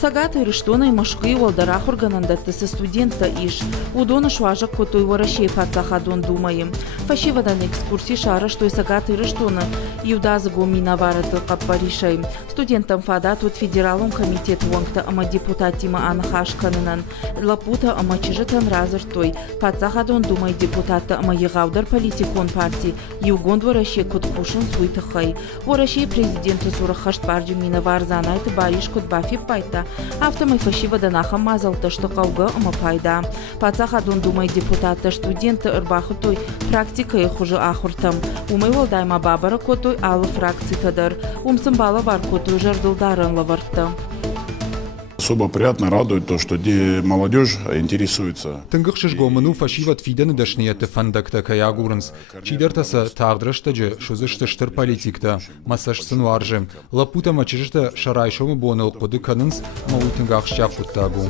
Сагаты Риштона и Машкы Волдарах органандаттысы студентта иш. Удона шважак котой ворощей пацахадон думаем. Фашивадан экскурсии шара, что и Сагаты Риштона юдазыго минавараты каппаришай. Студентам фада тут федералом комитет вангта ама депутатима анхашканынан. Лапута ама чижитан разыртой. Пацахадон думай депутата ама егаудар политикон партии. Югон ворощей кот кушан суйтахай. Ворощей президенты сурахашт партию минавар занайты бариш кот бафи пайта. Автомай фашива наха мазалта, что кауга ама пайда. Пацахадон думай депутата студенты ирбахутой практика их уже ахуртам. Умай волдайма бабара котой алы фракции тадар. Умсамбала вар котой жардылдаран лаварта. Особо приятно радует то, что молодежь интересуется. Тынгыхшиш гомыну фашиват фиден дашнияты фандакта каягурнс. Чидертаса тагдраштаджи шузыштыштыр политикта. Массажсын варжы. Лапута мачыжта шарайшомы боныл коды канынс мауитынгахшча куттагу.